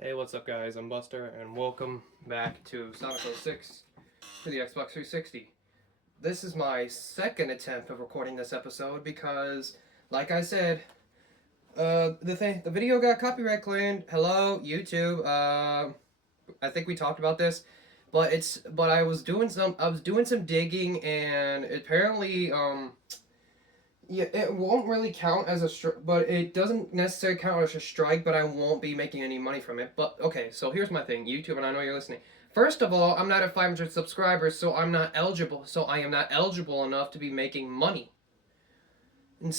Hey, what's up guys? I'm Buster and welcome back to Sonic 06 for the Xbox 360. This is my second attempt of recording this episode because, like I said, the video got copyright claimed. Hello, YouTube. I think we talked about this, but I was doing some digging and apparently yeah, it won't really count as a strike, but it doesn't necessarily count as a strike, but I won't be making any money from it. But, okay, so here's my thing, YouTube, and I know you're listening. First of all, I'm not at 500 subscribers, so I'm not eligible, so I am not eligible enough to be making money. And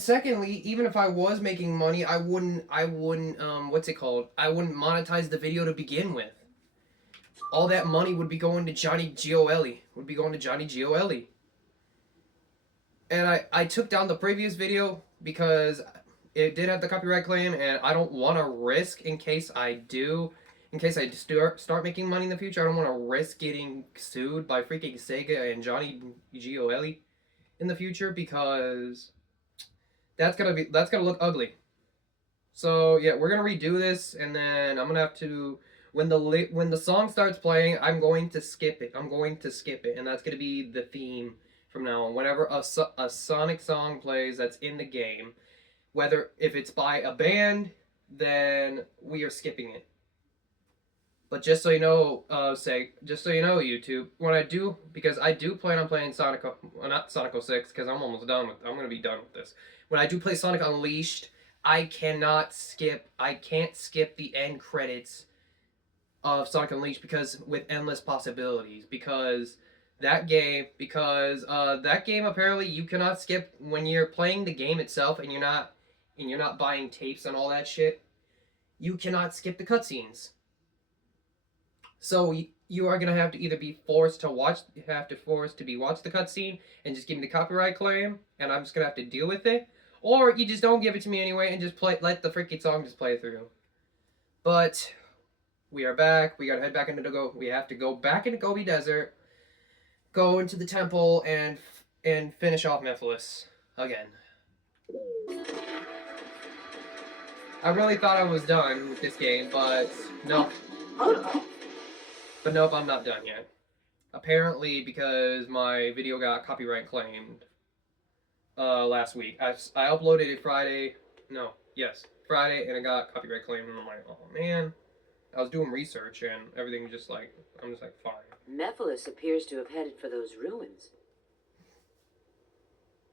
secondly, even if I was making money, I wouldn't, what's it called? I wouldn't monetize the video to begin with. All that money would be going to Johnny Gioeli. And I took down the previous video because it did have the copyright claim, and I don't want to risk in case I start making money in the future. I don't want to risk getting sued by freaking Sega and Johnny Gioeli in the future because that's gonna look ugly. So yeah, we're gonna redo this, and then I'm gonna have to when the song starts playing, I'm going to skip it. And that's gonna be the theme from now on. Whenever a Sonic song plays that's in the game, whether if it's by a band, then we are skipping it. But just so you know, YouTube, because I do plan on playing not Sonic 06, because I'm gonna be done with this. When I do play Sonic Unleashed, I can't skip the end credits of Sonic Unleashed because with endless possibilities, because that game apparently you cannot skip when you're playing the game itself and you're not buying tapes and all that shit. You cannot skip the cutscenes. So you are gonna have to either be forced to watch the cutscene and just give me the copyright claim, and I'm just gonna have to deal with it, or you just don't give it to me anyway and just let the freaking song just play through. But we are back. We gotta head back we have to go back into Gobi Desert, go into the temple, and finish off Mephiles again. I really thought I was done with this game, but no. But nope, I'm not done yet. Apparently, because my video got copyright claimed last week. I uploaded it Friday, and it got copyright claimed, and I'm like, oh man. I was doing research, and everything I'm just like, fine. Mephiles appears to have headed for those ruins.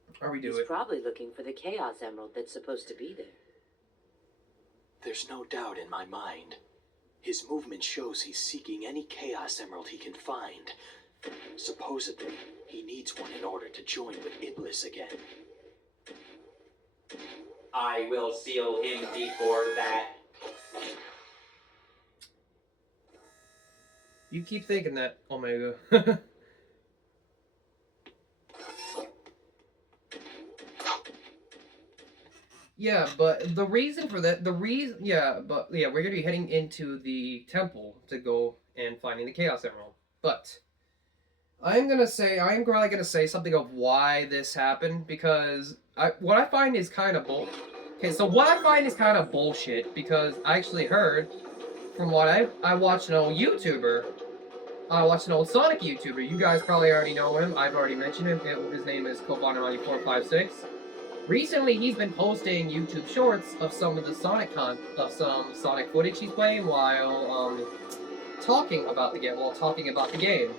He's probably looking for the Chaos Emerald that's supposed to be there. There's no doubt in my mind. His movement shows he's seeking any Chaos Emerald he can find. Supposedly, he needs one in order to join with Iblis again. I will seal him before that. You keep thinking that, Omega. Yeah, but the reason for that, we're gonna be heading into the temple to go and finding the Chaos Emerald. But I'm probably gonna say something of why this happened, because what I find is kind of bullshit, because I actually heard from what I watched an old YouTuber. I watched an old Sonic YouTuber. You guys probably already know him. I've already mentioned him. His name is Kobana9456. Recently, he's been posting YouTube shorts of some Sonic footage he's playing while talking about the game.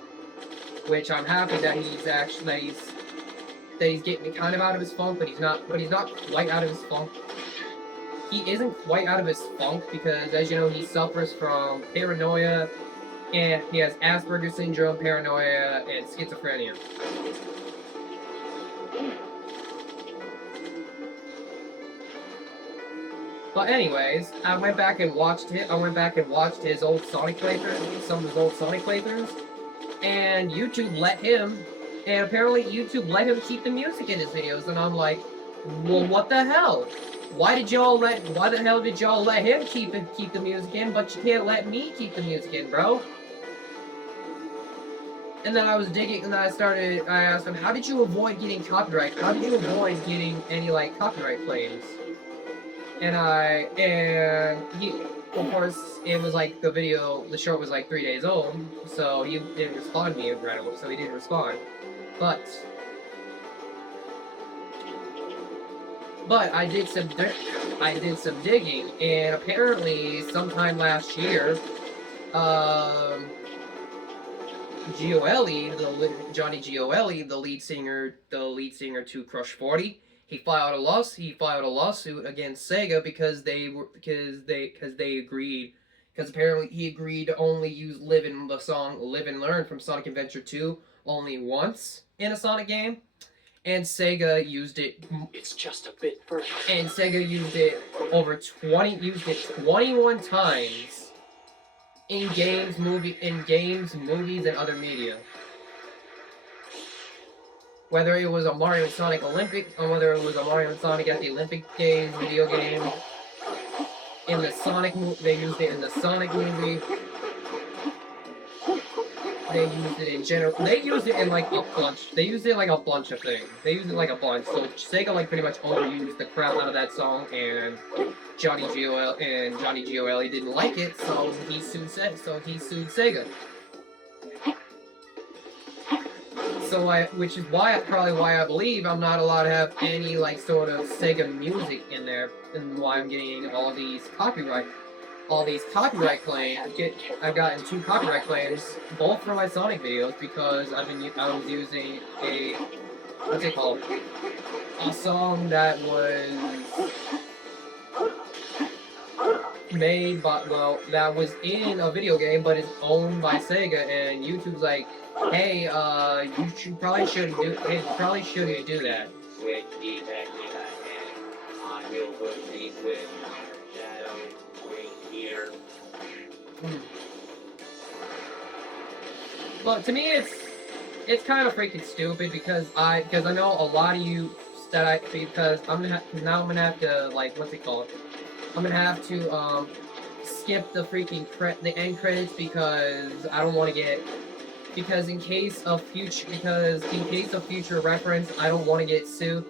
Which I'm happy that he's getting kind of out of his funk, but he's not quite out of his funk. He isn't quite out of his funk because, as you know, he suffers from paranoia, and he has Asperger's syndrome, paranoia, and schizophrenia. But anyways, I went back and watched his old Sonic playthroughs, some of his old Sonic playthroughs, and apparently YouTube let him keep the music in his videos, and I'm like, well, what the hell? Why the hell did y'all let him keep the music in, but you can't let me keep the music in, bro? And then I was digging, and then I asked him, how did you avoid getting copyright? How did you avoid getting any, copyright claims? And of course, it was like the short was like 3 days old, so he didn't respond to me right away, so he didn't respond. But I did some digging, and apparently sometime last year, um, Johnny Gioeli, the lead singer to Crush 40, he filed a lawsuit against Sega because they agreed, because apparently he agreed to only use the song "Live and Learn" from Sonic Adventure 2 only once in a Sonic game, and Sega used it. It's just a bit further. And Sega used it 21 times in games, movies, and other media. Whether it was a Mario and Sonic Olympic, or whether it was a Mario and Sonic at the Olympic Games video game, they used it in the Sonic movie. They used it in general. They used it in like a bunch. They used it like a bunch of things. They used it like a bunch. So Sega like pretty much overused the crap out of that song, and Johnny Gioeli didn't like it, so he sued Sega. Which is probably why I believe I'm not allowed to have any like sort of Sega music in there, and why I'm getting all these copyright claims. I've gotten 2 copyright claims, both for my Sonic videos, because I was using a song that was that was in a video game, but it's owned by Sega, and YouTube's like, hey, you probably shouldn't do that. With detective and I will proceed with shadow right here. But to me, it's kind of freaking stupid, because I know a lot of you because I'm gonna have to like I'm gonna have to skip the freaking the end credits, because I don't want to get in case of future reference, I don't want to get sued.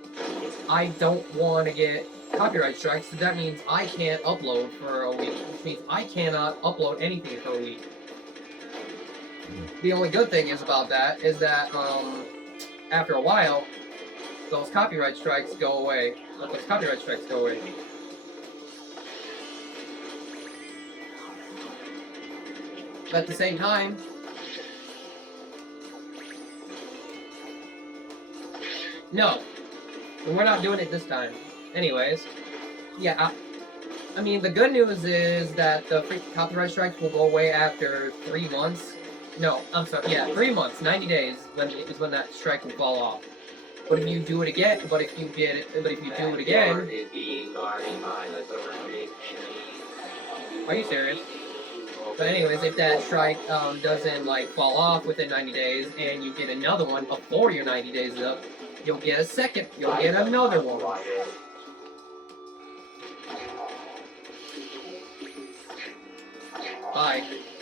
I don't want to get copyright strikes, so that means I can't upload for a week, which means I cannot upload anything for a week. The only good thing is about that is that after a while, those copyright strikes go away. But at the same time, no, we're not doing it this time. Anyways, yeah, I mean, the good news is that the free copyright strikes will go away after 3 months. No, I'm sorry, yeah, 3 months, 90 days is when that strike will fall off. But if you do it again, are you serious? But anyways, if that strike doesn't like fall off within 90 days, and you get another one before your 90 days is up, you'll get another one.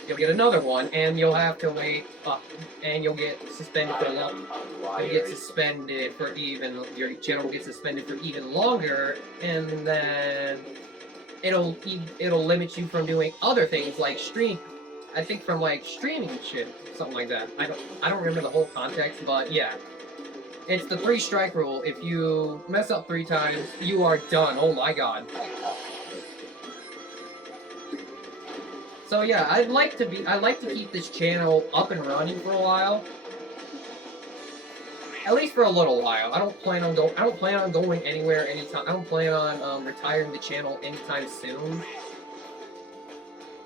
You'll get another one, and you'll have to wait, and you'll get suspended for your channel will get suspended for even longer, and then it'll limit you from doing other things like stream. I think from like streaming and shit, something like that. I don't remember the whole context, but yeah. It's the 3 strike rule. If you mess up 3 times, you are done. Oh my god. So yeah, I'd like to keep this channel up and running for a while. At least for a little while. I don't plan on going anywhere anytime. I don't plan on retiring the channel anytime soon.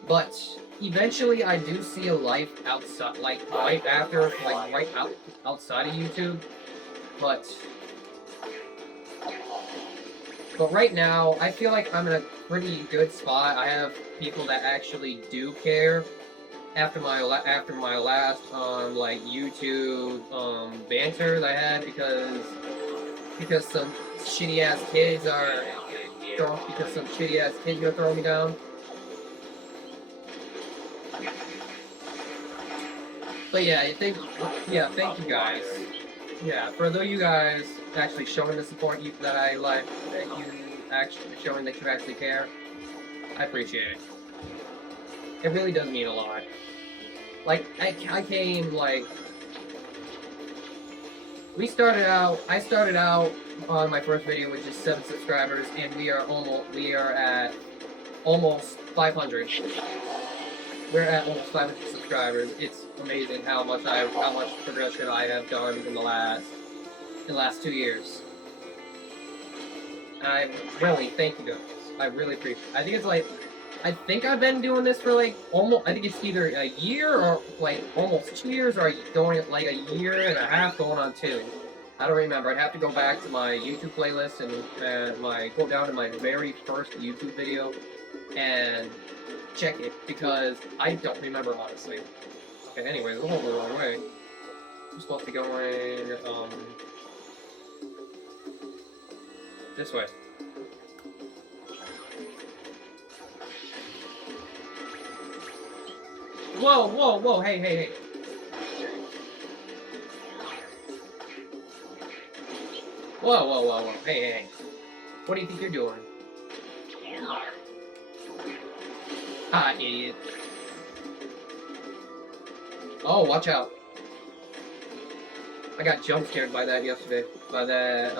But eventually, I do see a life outside, outside of YouTube. But right now, I feel like I'm in a pretty good spot. I have people that actually do care. After my last like YouTube banter that I had because some shitty ass kids are throwing me down. But yeah, thank you guys. Yeah, for those of you guys actually showing the support that I like, that you actually showing that you actually care, I appreciate it. It really does mean a lot. Like, I came, like... I started out on my first video with just 7 subscribers, and we are at almost 500. We're at almost 500 subscribers. It's amazing how much progression I have done in the last 2 years. I really thank you guys. I really appreciate it. I think it's like, I think I've been doing this for like almost, I think it's either a year or like almost 2 years, or going like a year and a half going on 2. I don't remember. I'd have to go back to my YouTube playlist and go down to my very first YouTube video and check it, because I don't remember honestly. Okay, anyways, we're going the wrong way. I'm supposed to be going this way. Whoa, whoa, whoa, hey, hey, hey. Whoa, whoa, whoa, whoa, hey, hey, hey. What do you think you're doing? Ah, idiot. Oh, watch out. I got jump scared by that yesterday. By that,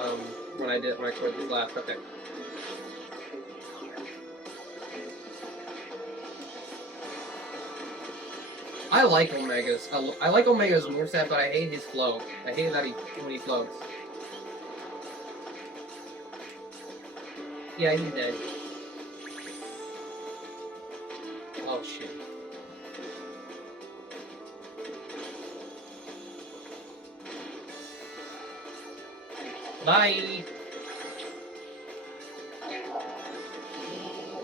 when I recorded this last. Okay. I like Omega's. I like Omega's moveset, but I hate his flow. I hate that when he floats. Yeah, he's dead. Oh shit. Bye!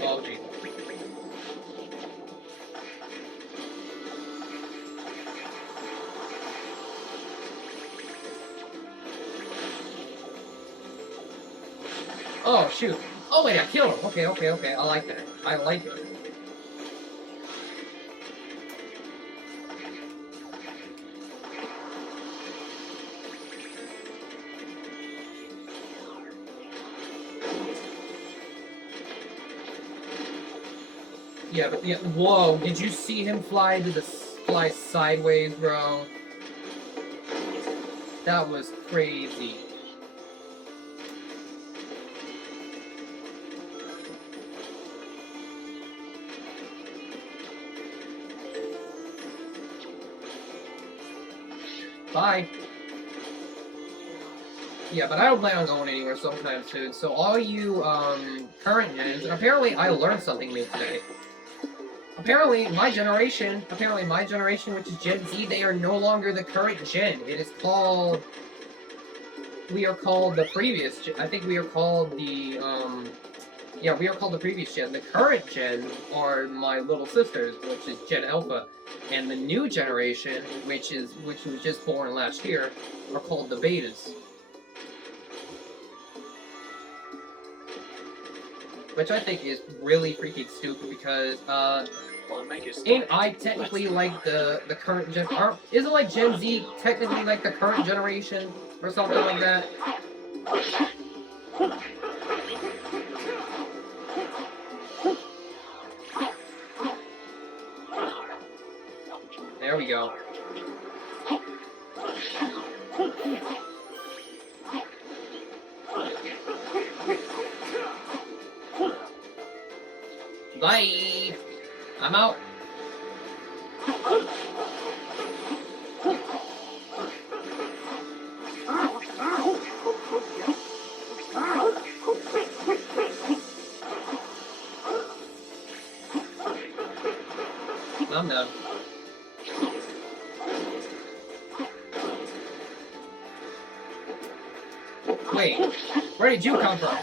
Oh jeez. Oh shoot. Oh wait, I killed him. Okay, okay, okay. I like that. I like it. Yeah, but yeah. Whoa! Did you see him fly sideways, bro? That was crazy. Bye. Yeah, but I don't plan on going anywhere sometime soon. So all you current gens, apparently I learned something new today. Apparently my generation, which is Gen Z, they are no longer the current gen. It is called, we are called the previous gen. I think we are called the yeah, we are called the previous gen. The current gen are my little sisters, which is Gen Alpha. And the new generation, which was just born last year, are called the betas. Which I think is really freaking stupid, because ain't I technically like the current gen? Isn't like Gen Z technically like the current generation or something like that? There we go. Bye! I'm out. I'm done. Wait, where did you come from?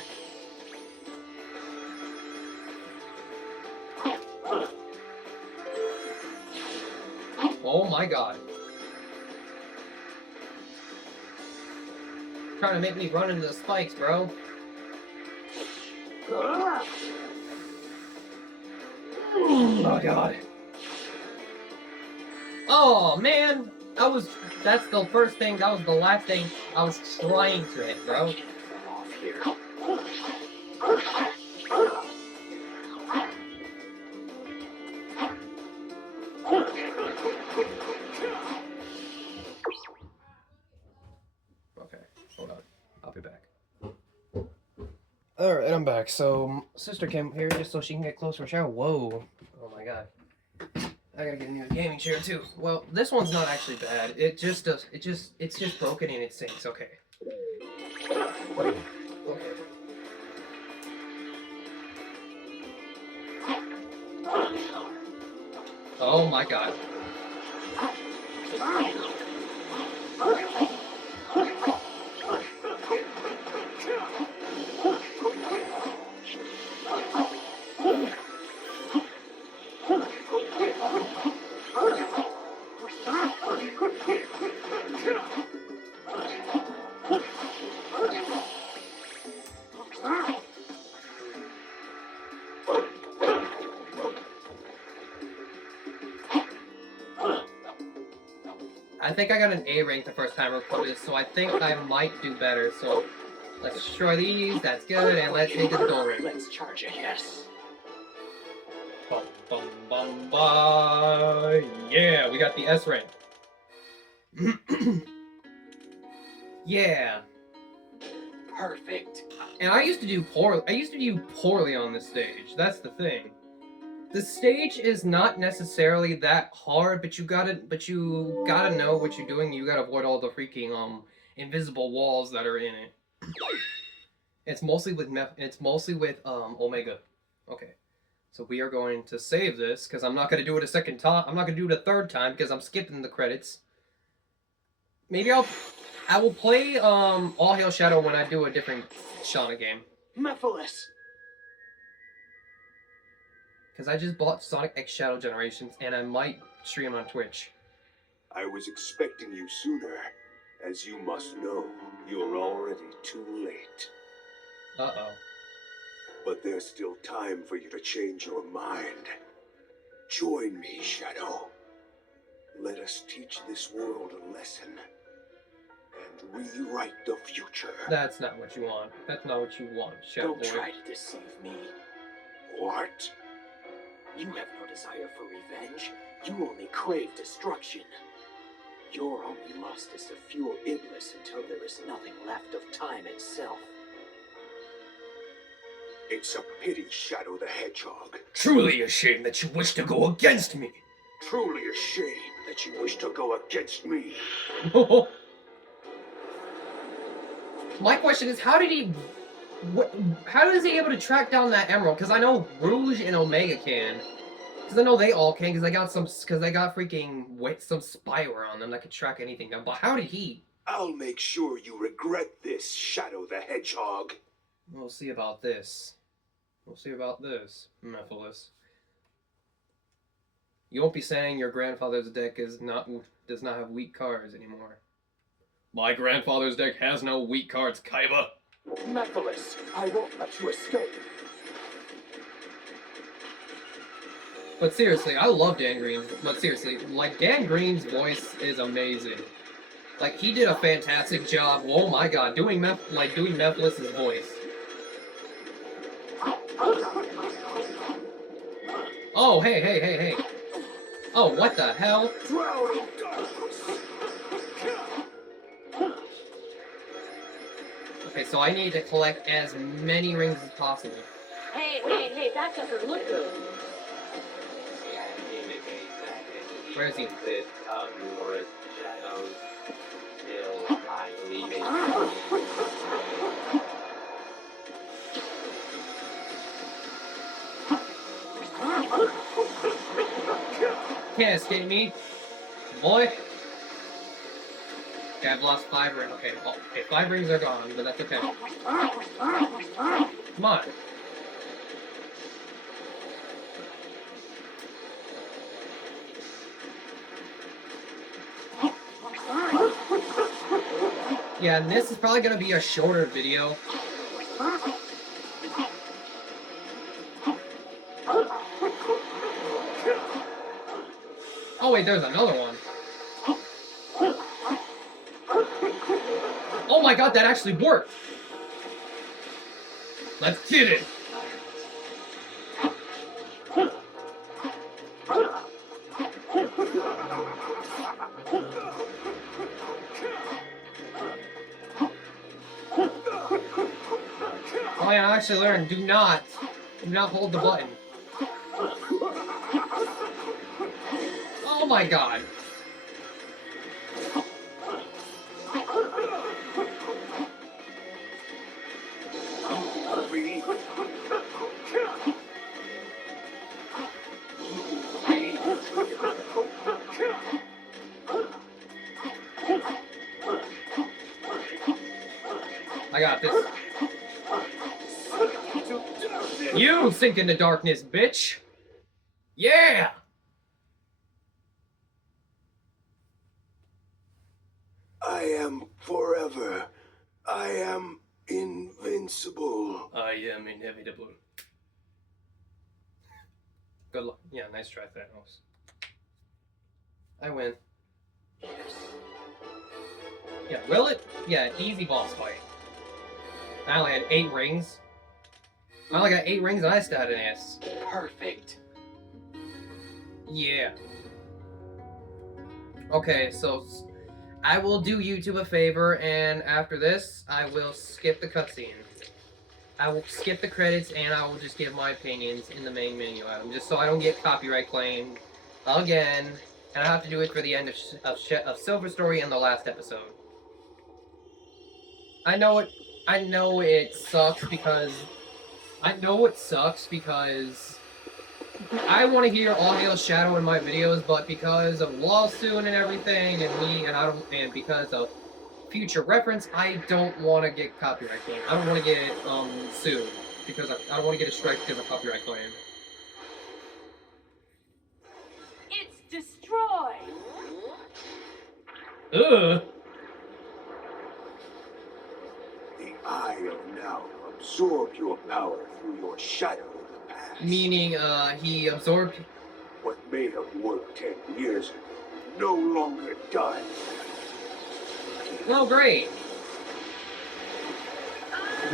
Oh my god. Trying to make me run into the spikes, bro. Oh god. Oh man! That's the first thing, that was the last thing I was trying to hit, bro. Okay, hold on. I'll be back. Alright, I'm back. So, sister came here just so she can get closer to shower. Whoa. Oh my god. I gotta get a new gaming chair too. Well, this one's not actually bad. It just does. It's just broken and it sinks. Okay. Okay. Oh my god. I think I got an A rank the first time I recorded this, so I think I might do better. So let's destroy these. That's good, and let's hit the goal ring. Let's charge ahead. Bum, bum, bum, bum. Yeah, we got the S rank. Yeah. Perfect. And I used to do poorly on this stage. That's the thing. The stage is not necessarily that hard, but you gotta know what you're doing. You gotta avoid all the freaking invisible walls that are in it. It's mostly with Omega. Okay. So we are going to save this because I'm not gonna do it a second time. I'm not gonna do it a third time because I'm skipping the credits. Maybe I will play All Hail Shadow when I do a different Shauna game. Mephiles! Because I just bought Sonic X Shadow Generations and I might stream on Twitch. I was expecting you sooner. As you must know, you're already too late. Uh-oh. But there's still time for you to change your mind. Join me, Shadow. Let us teach this world a lesson. And rewrite the future. That's not what you want. That's not what you want, Shadow Don't Boy. try to deceive me. What? You have no desire for revenge. You only crave destruction. Your only lust is to fuel Iblis until there is nothing left of time itself. It's a pity, Shadow the Hedgehog. Truly a shame that you wish to go against me. Truly a shame that you wish to go against me. My question is, how is he able to track down that emerald? Because I know Rouge and Omega can. Because I know they all can, because they got freaking some spyware on them that could track anything down. But how did he? I'll make sure you regret this, Shadow the Hedgehog. We'll see about this. We'll see about this, Mephiles. You won't be saying your grandfather's deck does not have weak cards anymore. My grandfather's deck has no weak cards, Kaiba. Mephiles, I won't let you escape. But seriously, I love Dan Green. But seriously, like, Dan Green's voice is amazing. Like, he did a fantastic job. Oh my god, doing Mephiles' voice. Oh, hey. Oh, what the hell? Okay, so I need to collect as many rings as possible. Hey, that doesn't look good. Where is he? Shadows still leaving. Can't escape me, boy. Okay, I've lost 5 rings. Okay, 5 rings are gone, but that's okay. Come on. Yeah, and this is probably gonna be a shorter video. Oh wait, there's another one. Oh my god, that actually worked! Let's get it! actually learned, do not hold the button. Oh my god. I got this. You sink into darkness, bitch! Yeah! I am forever. I am invincible. I am inevitable. Good luck. Yeah, nice try, Thanos. I win. Yeah, will it? Yeah, easy boss fight. I only had 8 rings. I only got 8 rings and I still had an S. Perfect. Yeah. Okay, so I will do YouTube a favor, and after this, I will skip the cutscene. I will skip the credits, and I will just give my opinions in the main menu item, just so I don't get copyright claimed again. And I have to do it for the end of Silver Story and the last episode. I know it sucks because I want to hear All Hail Shadow in my videos, but because of lawsuit and everything, and because of future reference, I don't want to get copyright claim. I don't want to get sued because I don't want to get a strike because of copyright claim. It's destroyed. Ugh. The Eye of Now absorbed your power through your shadow in the past. Meaning, he absorbed. What may have worked 10 years ago no longer does. Oh, great.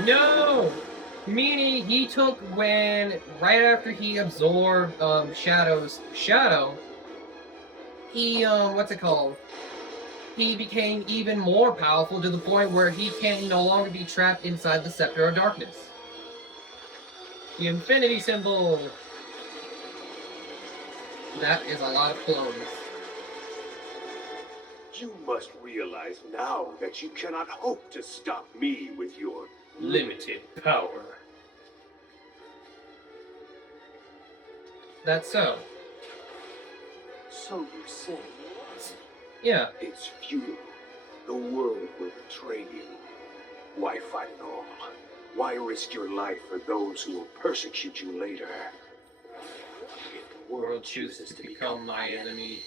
No. Meaning he took right after he absorbed Shadow, he what's it called? He became even more powerful to the point where he can no longer be trapped inside the Scepter of Darkness. The infinity symbol. That is a lot of clones. You must realize now that you cannot hope to stop me with your Limited power. That's so. So you say. Yeah. It's futile. The world will betray you. Why fight at all? Why risk your life for those who will persecute you later? If the world chooses to become my enemy,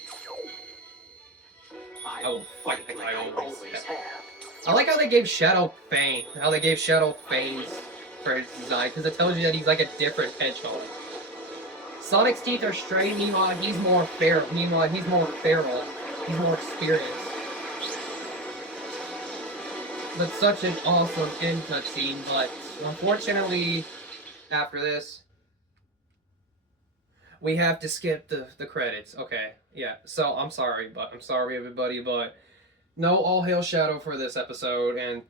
I will fight like I always have. I like how they gave Shadow Fang. How they gave Shadow fangs for his design, because it tells you that he's like a different hedgehog. Sonic's teeth are straight, meanwhile he's more feral. He's more experienced. But such an awesome end cutscene, but unfortunately, after this, we have to skip the credits. Okay, yeah, so I'm sorry everybody, but no All Hail Shadow for this episode, and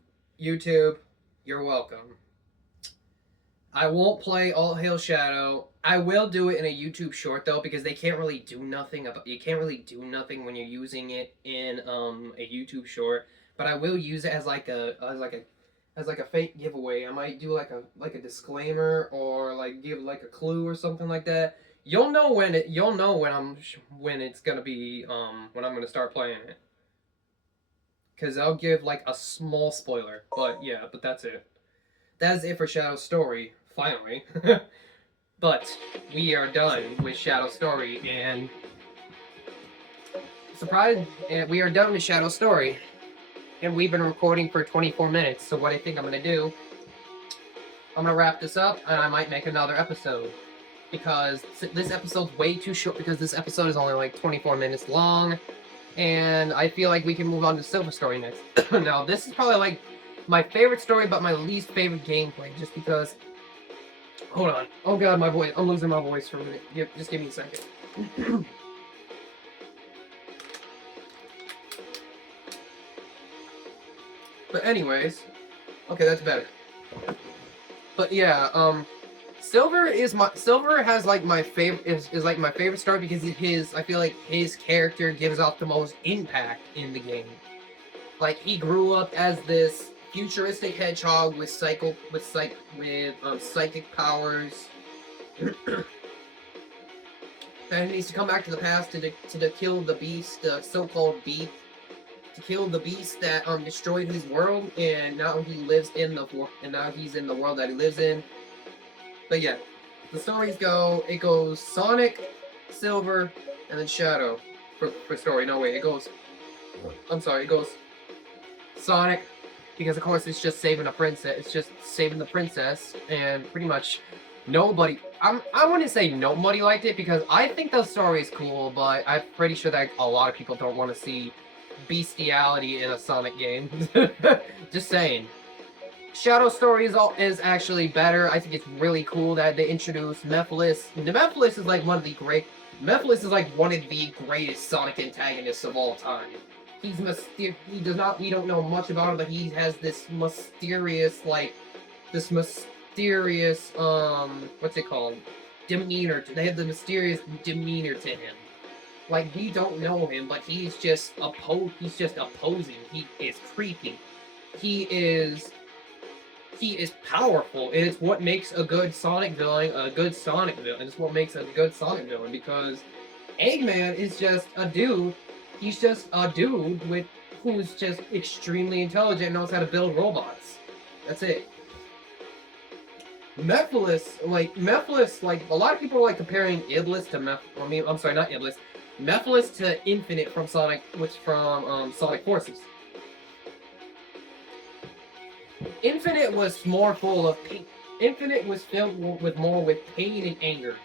YouTube, you're welcome. I won't play All Hail Shadow. I will do it in a YouTube short though, because they can't really do nothing you can't really do nothing when you're using it in a YouTube short. But I will use it as like a fake giveaway. I might do like a disclaimer or like give like a clue or something like that. You'll know when it's gonna be when I'm gonna start playing it. Cause I'll give like a small spoiler. But yeah, but that's it. That is it for Shadow Story, finally. But we are done with Shadow Story, and we are done with Shadow Story. And we've been recording for 24 minutes, so what I think I'm gonna do, I'm gonna wrap this up, and I might make another episode. Because this episode's way too short, because this episode is only like 24 minutes long, and I feel like we can move on to Silver Story next. Now, this is probably like my favorite story, but my least favorite gameplay, just because... Hold on. Oh god, my voice. I'm losing my voice for a minute. Just give me a second. But anyways, okay, that's better. But yeah, Silver has like my favorite is like my favorite story because I feel like his character gives off the most impact in the game. Like he grew up as this futuristic hedgehog with psychic powers. And he needs to come back to the past to kill the beast, the so-called beast, to kill the beast that destroyed his world, and now he's in the world that he lives in. But yeah, the stories it goes Sonic, Silver, and then Shadow for story. No wait, it goes Sonic, because of course it's just saving a princess. It's just saving the princess, and pretty much nobody. I wouldn't say nobody liked it because I think the story is cool, but I'm pretty sure that a lot of people don't want to see bestiality in a Sonic game. Just saying. Shadow story is actually better. I think it's really cool that they introduced Mephiles. Mephiles is like one of the greatest Sonic antagonists of all time. We don't know much about him, but he has this mysterious, what's it called? Demeanor. They have the mysterious demeanor to him. Like, we don't know him, but he's just opposing. He is creepy. He is powerful, and it's what makes a good Sonic villain a good Sonic villain. It's what makes a good Sonic villain, because Eggman is just a dude. He's just a dude who's just extremely intelligent and knows how to build robots. That's it. Mephiles, a lot of people are like comparing Iblis to Mephiles to Infinite from Sonic Forces. Infinite was more full of pain. Infinite was filled with pain and anger.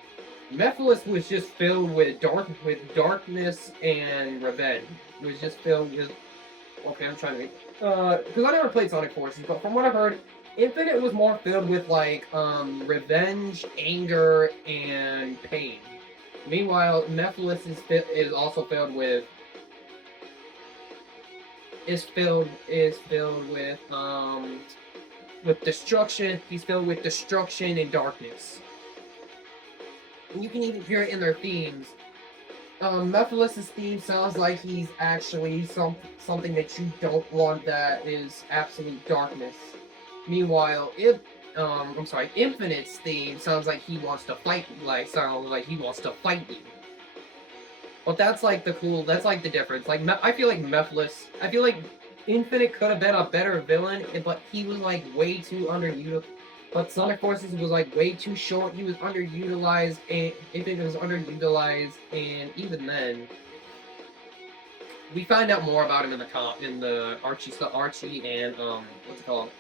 Mephiles was just filled with darkness and revenge. It was just filled with. Okay, I'm trying to. Because I never played Sonic Forces, but from what I've heard, Infinite was more filled with revenge, anger, and pain. Meanwhile, Mephiles is also filled with. Is filled with destruction. He's filled with destruction and darkness. And you can even hear it in their themes. Mephiles' theme sounds like he's actually something that you don't want, that is absolute darkness. Meanwhile, Infinite's theme sounds like he wants to fight. He wants to fight you. But that's like the difference. I feel like Infinite could have been a better villain, but he was like way too underutilized. But Sonic Forces was like way too short. He was underutilized, and Infinite was underutilized, and even then, we find out more about him in the Archie and what's it called?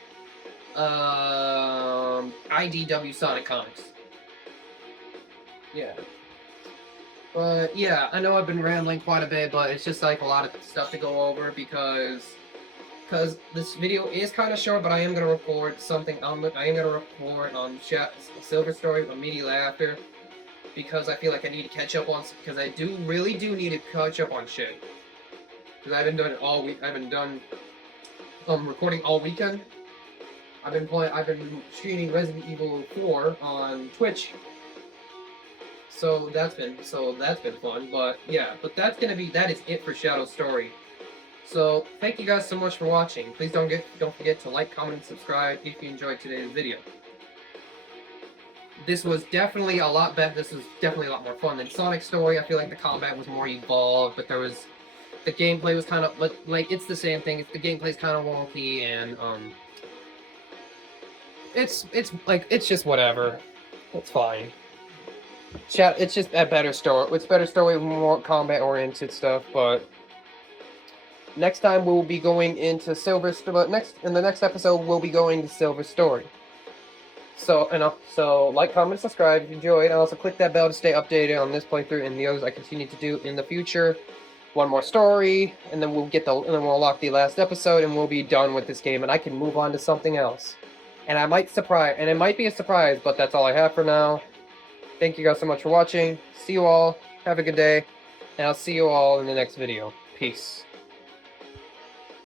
IDW Sonic Comics. Yeah. But yeah, I know I've been rambling quite a bit, but it's just like a lot of stuff to go over because this video is kind of short, but I am gonna record something. I am gonna record on Silver Story immediately after, because I feel like I need to catch up on, because I really do need to catch up on shit. Because I haven't done it all week. I haven't done recording all weekend. I've been streaming Resident Evil 4 on Twitch. So that's been fun. But yeah, that is it for Shadow Story. So thank you guys so much for watching. Please don't forget to like, comment, and subscribe if you enjoyed today's video. This was definitely a lot better. This was definitely a lot more fun than Sonic Story. I feel like the combat was more evolved, but the gameplay was kind of, but like, it's the same thing. The gameplay's kind of wonky, and it's just whatever. It's fine. It's just a better story. It's better story, more combat-oriented stuff. But next time we'll be going into Silver. But in the next episode we'll be going to Silver Story. So like, comment, subscribe if you enjoyed, and also click that bell to stay updated on this playthrough and the others I continue to do in the future. One more story, and then we'll unlock the last episode, and we'll be done with this game, and I can move on to something else. And it might be a surprise, but that's all I have for now. Thank you guys so much for watching. See you all. Have a good day. And I'll see you all in the next video. Peace.